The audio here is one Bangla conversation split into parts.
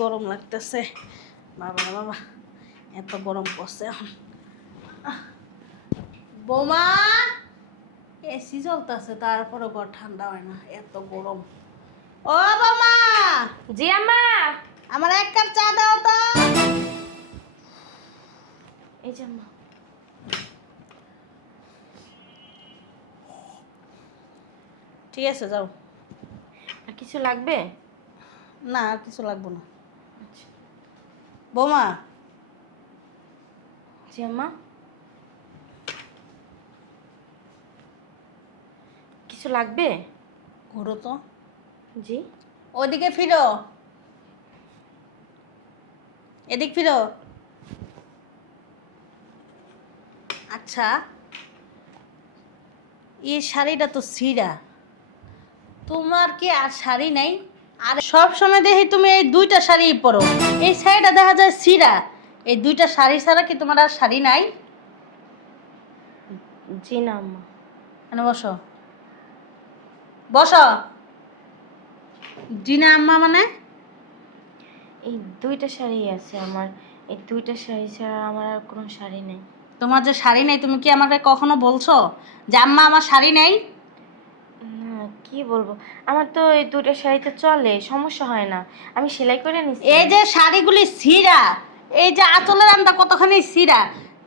গরম লাগতেছে বাবা রে বাবা, এত গরম পড়ছে এখন। বৌমা, এসি চলতেছে তারপরে ঘর ঠান্ডা হয় না, এত গরম। ও বৌমা, জি আম্মা। আমার এক কাপ চা দাও তো। এই যে আম্মা। ঠিক আছে যাও। আর কিছু লাগবে? না আর কিছু লাগবে না। আচ্ছা। বৌমা, জি আম্মা। কিছু লাগবে? ঘুরো তো, জি। ওইদিকে ফিরো, এদিক ফিরো। আচ্ছা, এই শাড়িটা তো ছিঁড়া, তোমার কি আর শাড়ি নাই? আর সব সময় দেখি তুমি এই দুইটা শাড়ি পরো, এই শাড়িটা দেখা যায় ছিঁড়া। এই দুইটা শাড়ি ছাড়া কি তোমার আর শাড়ি নাই? জি না আম্মা। মানে বসো, বসো। জিনা আম্মা মানে? এই দুইটা শাড়ি আছে আমার, এই দুইটা শাড়ি ছাড়া আমার আর কোনো শাড়ি নেই। তোমার যে শাড়ি নেই, তুমি কি আমাকে কখনো বলছো যে আম্মা আমার শাড়ি নেই? না, কি বলবো, আমার তো এই দুইটা শাড়িতে চলে, সমস্যা হয় না, আমি সেলাই করে নিচ্ছি। এই যে শাড়িগুলি ছিঁড়া, এই যে আঁচলের আন্দা কতখানি ছিঁড়া,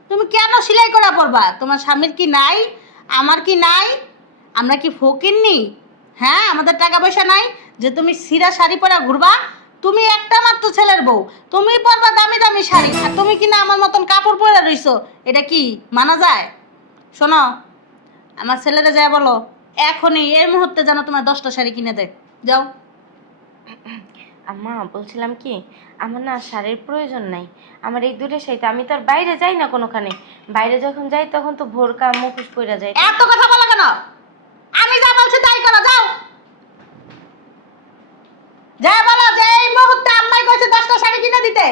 তুমি কেন সেলাই করা পরবা? তোমার স্বামীর কি নাই? আমার কি নাই? আমরা কি ফকিন্নি? হ্যাঁ, আমাদের টাকা পয়সা নাই যে তুমি ছিঁড়া শাড়ি পরা ঘুরবা? তুমি একটা মাত্র ছেলের বউ, তুমি পরবা দামি দামি শাড়ি, আর তুমি কি না আমার মতন কাপড় পরে রইছো? এটা কি মানা যায়? শোনো, আমার ছেলেরা যায় বলো এখনই এই মুহূর্তে যেন তোমার 10টা শাড়ি কিনে দেয়। যাও। আম্মা বলছিলাম কি, আমার না শাড়ির প্রয়োজন নাই, আমার এই দুটো শাড়িতে, আমি তো আর বাইরে যাই না কোনোখানে, বাইরে যখন যাই তখন তো ভোরকা মুখোশ পরে যাই। এত কথা বলো কেন? আমি যা বলছি তাই করো, যাও। যা বলো যে এই মুহূর্তে আম্মাই কইছে 10টা শাড়ি কিনে দিতে।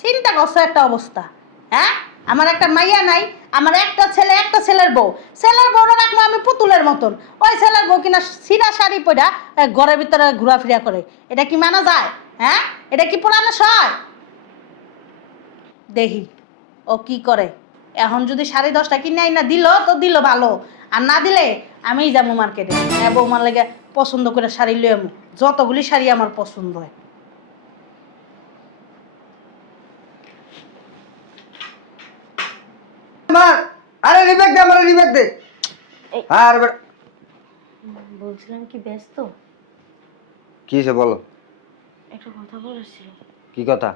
চিন্তা করছো একটা অবস্থা? হ্যাঁ, আমার একটা মাইয়া নাই, আমার একটা ছেলে, একটা ছেলের বউ। ছেলের বউরা রাখবো আমি পুতুলের মতন, ওই ছেলের বউ কিনা সিধা শাড়ি পরা ঘরের ভিতরে ঘোরাফেরা করে। এটা কি মানা যায়? হ্যাঁ, এটা কি পুরানো হয়? দেখি ও কি করে। এখন যদি 10.5টা কিনে আই না দিল তো দিল ভালো, আর না দিলে আমিই যাবো মার্কেটে, হ্যাঁ বৌমার লেগে পছন্দ করে শাড়ি লই আমু, যতগুলি শাড়ি আমার পছন্দ হয়। আমার আরে রিবেক দে, আমার রিবেক দে। এই আর বলছিলাম কি, ব্যস্ত? কি হয়েছে বলো? একটা কথা বলার ছিল। কি কথা?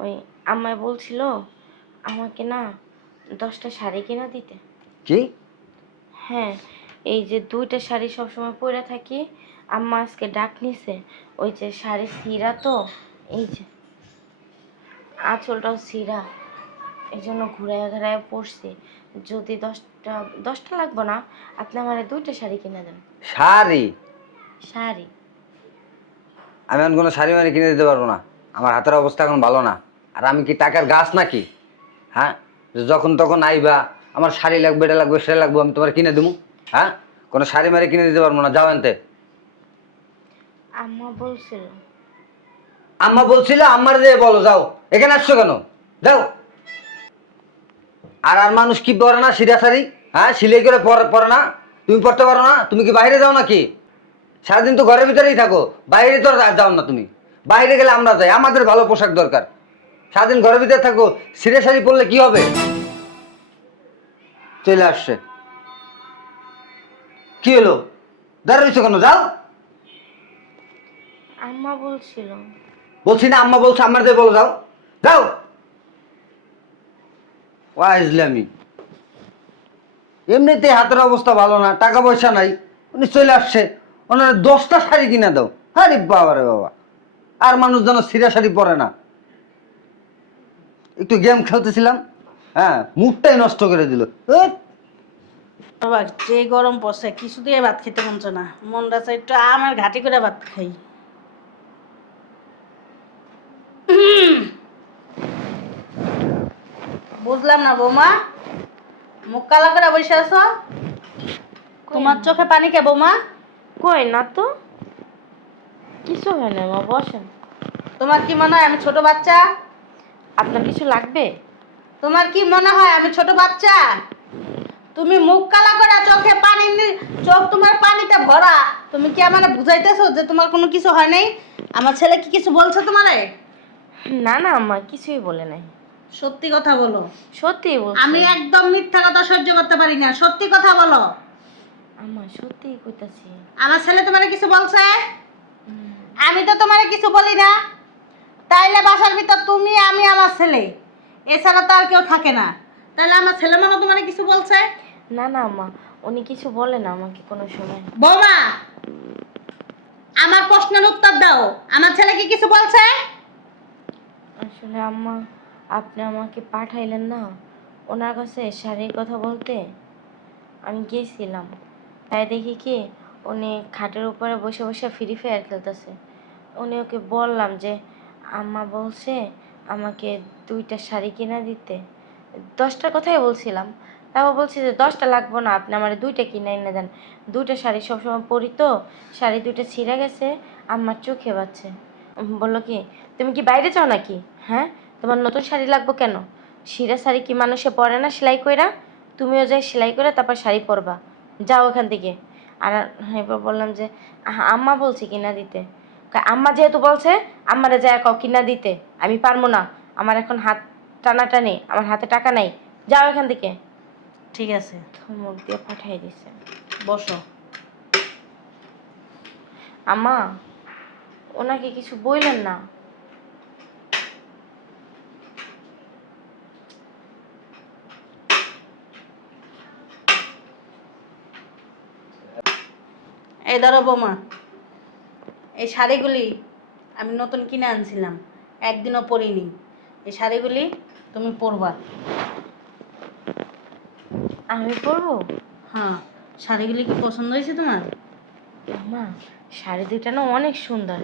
ওই আম্মাই বলছিল আমাকে না 10টা শাড়ি কিনা দিতে। কি? হ্যাঁ, এই যে দুইটা শাড়ি সবসময় পরে থাকি, আম্মা আজকে ডাক নিছে, ওই যে শাড়ি ছিঁড়া তো, এই যে আঁচলটাও ছিঁড়া, এই জন্য ঘুরায় ঘুরায় পরছি। যদি 10টা লাগবে না, আপনি আমার দুইটা শাড়ি কিনে দেন। শাড়ি? শাড়ি? আমি এখন কোনো শাড়ি মাড়ি কিনে দিতে পারবো না, আমার হাতের অবস্থা এখন ভালো না। আর আমি কি টাকার গাছ নাকি? হ্যাঁ, যখন তখন আইবা আমার শাড়ি লাগবে, এটা লাগবে, সেটা লাগবে, আমি তোমার কিনে দেবো? হ্যাঁ, কোনো শাড়ি মাড়ি কিনে দিতে পারবো না, যাও আনতে। আম্মা বলছিল। আম্মা বলছিল, আম্মার দিয়ে বলো যাও। এখানে আসছো কেন? যাও। আর আর মানুষ কি পরে না সিধা শাড়ি? হ্যাঁ, সিলাই করে পরে না? তুমি পড়তে পারো না? তুমি কি বাইরে যাও নাকি? সারাদিন তো ঘরের ভিতরেই থাকো, বাইরে তো আর যাও না তুমি। বাইরে গেলে আমরা যাই, আমাদের ভালো পোশাক দরকার। সারাদিন ঘরের ভিতরে থাকো, সিধে শাড়ি পরলে কি হবে? চলে আসছে। কি হলো? দাঁড়াইছো কেন? যাও। আম্মা বলছিল। বলছি না আম্মা বলছে, আমার দিয়ে বলো যাও। যাও। ওয়াইজলামি। এমনিতে হাতের অবস্থা ভালো না, টাকা পয়সা নাই, উনি চলে আসছে, ওনার 10টা শাড়ি কিনে দাও। আরে বাবা রে বাবা, আর মানুষ যেন সিরা শাড়ি পরে না। একটু গেম খেলতেছিলাম, হ্যাঁ, মুডটাই নষ্ট করে দিল। বাবা যে গরম পড়ছে, কিছু দিয়ে ভাত খেতে মন চায় না, মন রাখছে একটু আমার ঘাটি করে ভাত খাই। বুঝলাম না বৌমা, মুখ কালা করে বসে আছো, তোমার চোখে পানি কে বৌমা? কই না তো, কিছু হয় না মা, বসেন। তোমার কি মনে হয় আমি ছোট বাচ্চা? আপনার কিছু লাগবে? তোমার কি মনে হয় আমি ছোট বাচ্চা? তুমি মুখ কালা করে চোখে পানি চোখ তোমার পানিতে ভরা, তুমি কি আমারে বুঝাইতেছো যে তোমার কোনো কিছু হয় নাই? আমার ছেলে কি কিছু বলছে তোমারে? না না আম্মা, কিছুই বলে নাই। সত্যি কথা বলো। সত্যি বলছি। আমি একদম মিথ্যা কথা সহ্য করতে পারি না, সত্যি কথা বলো। আম্মা সত্যিই কইতাছি। আমার ছেলে তোমারে কিছু বলছে? আমি তো তোমারে কিছু বলি না। তাইলে বাসার ভিতর তুমি আমি আমার ছেলে, এছাড়া তো আর কেউ থাকে না। তাহলে আমার ছেলে মনে হয় তোমারে কিছু বলছে? না না আম্মা, উনি কিছু বলে না আমাকে কোনো সময়। বৌমা, আমার প্রশ্নের উত্তর দাও, আমার ছেলে কি কিছু বলছে? আসলে আম্মা, আপনি আমাকে পাঠাইলেন না ওনার কাছে শাড়ির কথা বলতে, আমি গিয়েছিলাম। তাই দেখি কি উনি খাটের উপরে বসে বসে ফ্রি ফায়ার খেলতেছে। উনি ওকে বললাম যে আম্মা বলছে আমাকে 2টা শাড়ি কিনে দিতে। 10টার কথাই বলছিলাম। তারপর বলছি যে 10টা লাগবো না, আপনি আমার 2টা কিনে এনে দেন। 2টা শাড়ি সবসময় পরি তো, শাড়ি 2টা ছিঁড়ে গেছে, আমার চোখে বাচ্ছে। বললো কি, তুমি কি বাইরে যাও নাকি? হ্যাঁ, তোমার নতুন শাড়ি লাগবো কেন? ছিঁড়া শাড়ি কি মানুষে পরে না সেলাই কইরা? তুমিও যাই সেলাই করে তারপর শাড়ি পরবা, যাও ওখান থেকে। আর এবার বললাম যে আম্মা বলছে কিনা দিতে। আম্মা যেহেতু বলছে আম্মারে যায় কও কিনা দিতে, আমি পারবো না, আমার এখন হাত টানাটানি, আমার হাতে টাকা নাই, যাও এখান থেকে। ঠিক আছে, ধমক দিয়ে পাঠিয়ে দিছে। বসো। আম্মা, ওনাকে কিছু বললেন না। এই ধরো বৌমা, এই শাড়িগুলি আমি নতুন কিনে আনছিলাম, একদিনও পরিনি। এই শাড়িগুলি তুমি পরবা। আমি পরবো? হ্যাঁ, শাড়িগুলি কি পছন্দ হয়েছে তোমার? আম্মা, শাড়ি 2টা না অনেক সুন্দর,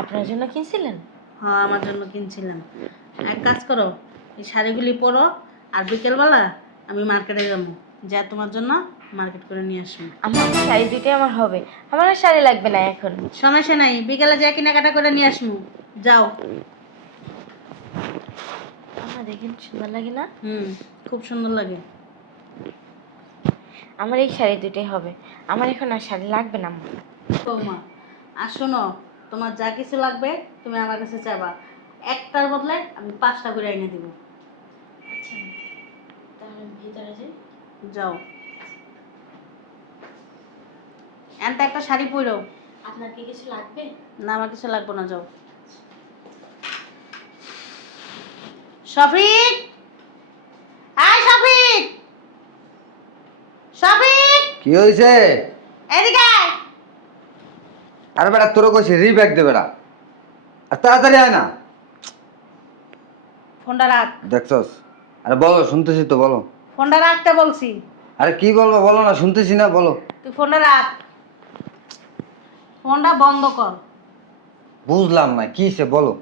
আপনার জন্য কিনছিলেন? হ্যাঁ, আমার জন্য কিনছিলাম। এক কাজ করো, এই শাড়িগুলি পরো, আর বিকেলবেলা আমি মার্কেটে যাবো, যা তোমার জন্য মার্কেট করে নিয়ে আসবো। আমার শাড়ি 2টাই আমার হবে, আমার আর শাড়ি লাগবে না এখন। সমস্যা নাই, বিকেলে যা কেনাকাটা করে নিয়ে আসবো, যাও। আমার দেখেন সুন্দর লাগে না? খুব সুন্দর লাগে। আমার এই শাড়ি 2টাই হবে, আমার এখন আর শাড়ি লাগবে না আম্মা। বৌমা, আর শোনো, তোমার যা কিছু লাগবে তুমি আমার কাছে চাইবা, একটার বদলে আমি 5টা করে এনে দিব। আচ্ছা, তাহলে ভিতরে যাই। যাও। এনতে একটা শাড়ি পরো। আপনার কি কিছু লাগবে? না, আমার কিছু লাগবে না, যাও। শফিক, আয় শফিক, শফিক, কি হয়েছে? এদিকে আয়। আরে বেটা, তোর কইছি রিব্যাক দে বেটা, আর তাড়াতাড়ি আয় না। ফোনটা রাখ। দেখছস? আরে বলো, শুনতেছি তো, বলো। ফোনটা রাখতে বলছি। আরে কি বলবো বলো না, শুনতেছি না, বলো। তুই ফোনটা রাখ, ফোনটা বন্ধ কর। বুঝলাম না কি সে, বলো।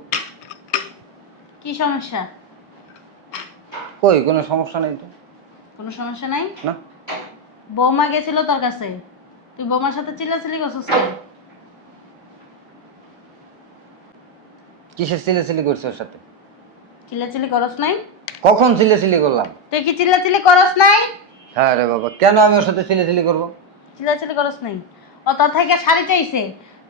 কি সমস্যা? কই কোনো সমস্যা নেই তো। কোনো সমস্যা নাই? না। বৌমা গেছিল তোর কাছে, তুই বৌমার সাথে চিল্লাচিল্লি করছিস কেন? কিসের চিল্লাচিল্লি করছো ওর সাথে? চিল্লাচিল্লি করস নাই? কখন চিল্লাচিল্লি করলাম? তুই কি চিল্লাচিল্লি করস নাই? হ্যাঁ রে বাবা, কেন আমি ওর সাথে চিল্লাচিল্লি করবো? চিল্লাচিল্লি করস নাই? ও তোর থেকে শাড়ি চাইছে,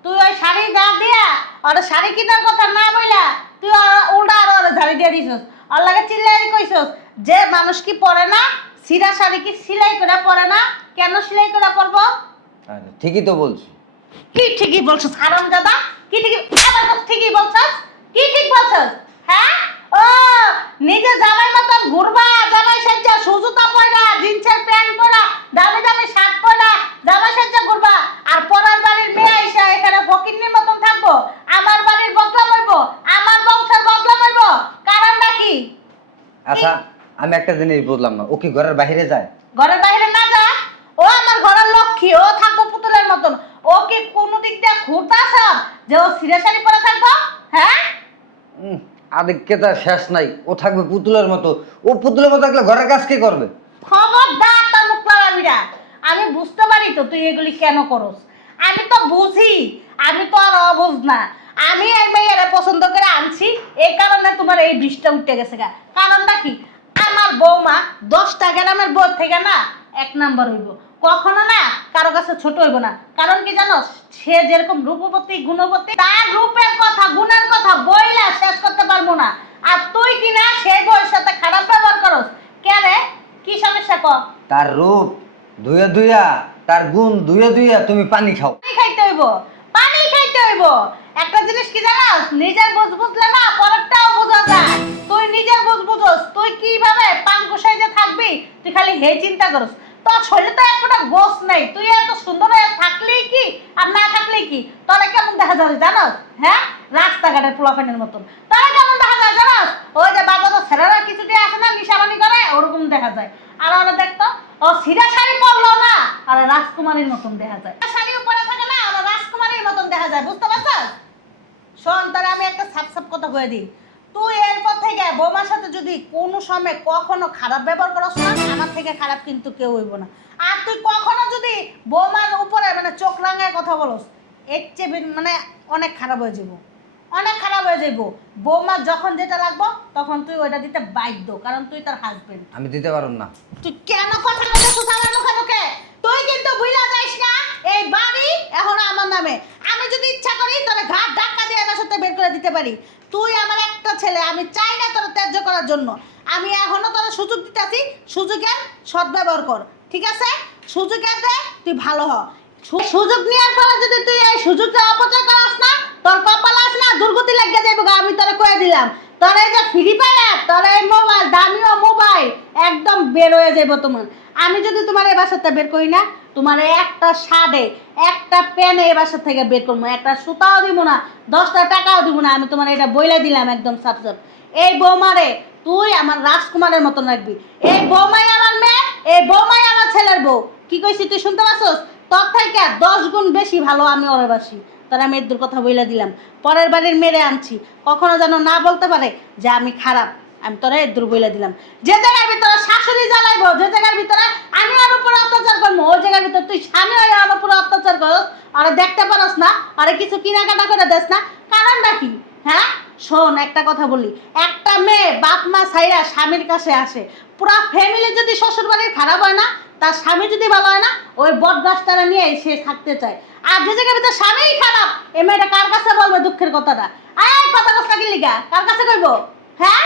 তুই ওই শাড়ি না দিয়া আর শাড়ি কেনার কথা না বইলা তুই উল্টা আর ওর ঝাড়ি দিয়ে দিছস। আর লাগে চিল্লাই কইছস যে মানুষ কি পরে না, সিরা শাড়ি কি সেলাই করে পরে না? কেন সেলাই করে পরবো? আরে ঠিকই তো বলছি। কি ঠিকই বলছস হারামজাদা? কি ঠিকই আবার তো ঠিকই বলছস? কি ঠিক বলছস? হ্যাঁ, ও নিজে জামাই মতন ঘুরবা, জামাই সাজ্জা সুজুতা পয়রা, জিন্সের প্যান্ট পরা, দামি দামি শার্ট পরা, জামাই সাজ্জা ঘুরবা, আর পরার বাড়ির মেয়ে আইসা এখানে ফকিন্নির মতন থাকবো, আমার বাড়ির বদলা মারবো, আমার বংশের বদলা মারবো, কারণ নাকি? আচ্ছা, আমি একটা জিনিস বুঝলাম না, ও কি ঘরের বাইরে যায়? ঘরের বাইরে না যা, ও আমার ঘরের লক্ষ্মী, ও থাকবো পুতুলের মতন। ও কি কোনো দিক দিয়ে ঘুরতাছ যে ও সিরা শাড়ি পরে থাকবো? হ্যাঁ, আদিক্যতা শেষ নাই, ও থাকবে পুতুলের মতো। ও পুতুলের মতো থাকলে ঘরের কাজ কে করবে? খবরদার তোর মুখ লাগাবি না। আমি বুঝতে পারি তো তুই এগুলি কেন করস, আমি তো বুঝি। আমি তো আর অবুঝ না। আমি এই মেয়েরা পছন্দ করে আনছি, এই কারণে তোমার এই বিষটা উঠে গেছে গা। কারণটা কি? আমার বৌমা 10টা গ্রামের বউ থেকে না 1 নাম্বার হইব, কখনো না কারো কাছে ছোট হইব না। কারণ কি জানো, সে যেরকম রূপবতী গুণবতী, তার রূপের কথা গুণের কথা বইলা শেষ করতে পারবো না। আর তুই কি না সেই বউয়ের সাথে খারাপ ব্যবহার করস কেন? কি সমস্যা ক? তার রূপ ধুইয়া ধুইয়া, তার গুণ ধুইয়া ধুইয়া তুমি পানি খাও। পানি খাইতে হইব, পানি খাইতে হইব। একটা জিনিস কি জানাস, নিজের বুঝ বুঝলে না পরেরটাও বোঝা যায়। তুই নিজের বুঝ বুঝস, তুই কিভাবে পান কষাই যে থাকবি, তুই খালি হে চিন্তা করস। তোর শরীরে তো একটা গোস নেই, তুই এত সুন্দর হয়ে থাকলেই কি আর না থাকলেই কি, তোরা কেমন দেখা যায় জানাস? হ্যাঁ, রাস্তাঘাটের পোলাপানের মতন তোরা কেমন দেখা যায় জানাস? ওই যে বাজারে ছেলেরা কিছুটি আসে না, নিশাবানি করে, ওরকম দেখা যায়। আর ওরা দেখতো ও সিধা শাড়ি পরলো না, আর রাজকুমারীর মতন দেখা যায়। শাড়ি উপরে থাকে না, আর রাজকুমারীর মতন দেখা যায়, বুঝতে পারছিস? শোন, তাহলে আমি একটা সাপ সাপ কথা কয়ে দিই। তুই এরপর থেকে বৌমার সাথে যদি কোনো সময় কখনো খারাপ ব্যবহার করস না, আমার থেকে খারাপ কিন্তু কেউ হইব না। আর তুই কখনো যদি বৌমার উপরে মানে চোখ রাঙায় কথা বলস, এর চেয়ে মানে অনেক খারাপ হয়ে যাব, অনেক খারাপ হয়ে যাব। বৌমার যখন যেটা লাগবো তখন তুই ওইটা দিতে বাধ্য, কারণ তুই তার হাজবেন্ড। আমি দিতে পারুম না। তুই কেন কথা বলছিস আমার মুখে মুখে? তুই কিন্তু ভুলা যাইস না, এই বাড়ি এখন আমার নামে। আমি যদি ইচ্ছা করি তবে ঘাট ধাক্কা দিয়ে আমার সাথে বের করে দিতে পারি। তুই আমার একটা ছেলে, আমি চাই না তোর ত্যায্য করার জন্য। আমি এখনো তোর সুযোগ দিতেছি, সুযোগের সদ্ব্যবহার কর, ঠিক আছে? সুযোগের দে, তুই ভালো হ। সুযোগ নেওয়ার পরে যদি তুই এই সুযোগটা অপচয় করাস না, তোর কপাল আছে না দুর্গতি লাগিয়ে যাইব। আমি তোরে কয়ে দিলাম, তোর এই যে ফ্রি ফায়ার, তোর এই মোবাইল, দামিও মোবাইল একদম বের হয়ে যাইব তোমার। আমি যদি তোমার এই বাসাতে বের করি না, তোমার একটা শাড়ে একটা প্যানে এই বাসা থেকে বের করবো, একটা সুতাও দিব না, 10টা টাকাও দিব না। আমি তোমার এটা বইলা দিলাম একদম সাফ সাফ। এই বৌমারে তুই আমার রাজকুমারের মতন রাখবি। এই বৌমাই আমার মেয়ে, এই বৌমাই আমার ছেলের বউ। কি কইছি তুই শুনতে পাচ্ছস? তোর থেকে 10 গুণ বেশি ভালো আমি ওরে বাসি। তোর আমি এর কথা বইলা দিলাম। পরের বাড়ির মেরে আনছি, কখনো যেন না বলতে পারে যে আমি খারাপ। আমি তোরা এর বইলা দিলাম, যে জায়গার ভিতরে শাশুড়ি জ্বালাইবো, যে জায়গার ভিতরে আমি ওর উপর অত্যাচার করবো, ওই জায়গার ভিতরে তুই স্বামী হয়ে ওর উপর অত্যাচার করস, আর দেখতে পারস না, আর কিছু কেনাকাটা করে দেস না, কারণটা কি? হ্যাঁ, শোন একটা কথা বলি, একটা মেয়ে বাপ মা ছাইরা স্বামীর কাছে আসে, পুরা ফ্যামিলি যদি শ্বশুর বাড়ির খারাপ হয় না, তার স্বামী যদি ভালো হয় না, ওই বট গাছটারা নিয়ে সে থাকতে চায়। আর যে জায়গার ভিতরে স্বামীই খারাপ, এই মেয়েটা কার কাছে বলবে দুঃখের কথাটা? এই কথা কষ্ট কি লিগা কার কাছে কইবো? হ্যাঁ,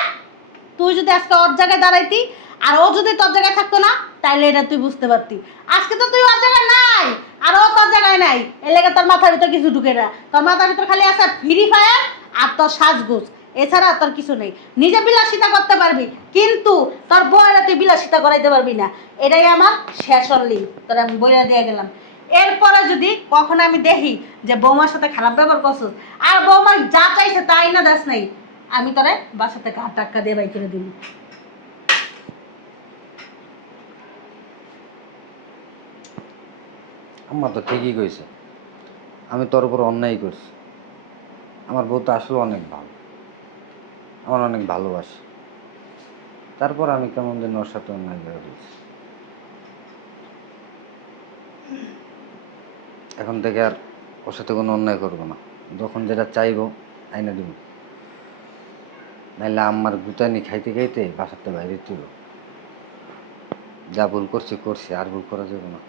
তুই যদি আজকে ওর জায়গায় দাঁড়াইতি আর ও যদি তোর জায়গায় থাকতো না, তাইলে এটা তুই বুঝতে পারতি। আজকে তো তুই ওর জায়গায় নাই আর ও তোর জায়গায় নাই, এর লেগে তোর মাথার ভিতর কিছু ঢুকে না। তোর মাথার ভিতর খালি আছে ফ্রি ফায়ার আর তোর সাজগোজ, এছাড়া তোর কিছু নেই। নিজে বিলাসিতা করতে পারবি, কিন্তু তোর বউয়েরা তুই বিলাসিতা করাইতে পারবি না। এটাই আমার শেষ অনলি, তোর আমি বইয়া দিয়ে গেলাম। এরপরে যদি কখনো আমি দেখি যে বৌমার সাথে খারাপ ব্যবহার করছিস, আর বৌমা যা চাইছে তাই না দাস নাই, আমি তোরে বাসাতে ঘাট ধাক্কা দিয়ে বাই করে দিই। আম্মা তো ঠিকই কইছে, আমি তোর উপর অন্যায় করছি। আমার বউ তো আসলে অনেক ভালো, আমার অনেক ভালোবাসে, তারপর আমি কেমন যেন ওর সাথে অন্যায় করে ফেলছি। এখন থেকে আর ওর সাথে কোনো অন্যায় করবো না। যখন যেটা চাইবো আইনা দিব, নাইলে আমার গুতানি খাইতে খাইতে বাসাতে বাইরে তুলো। যা ভুল করছি করছি, আর ভুল করা যাবে না।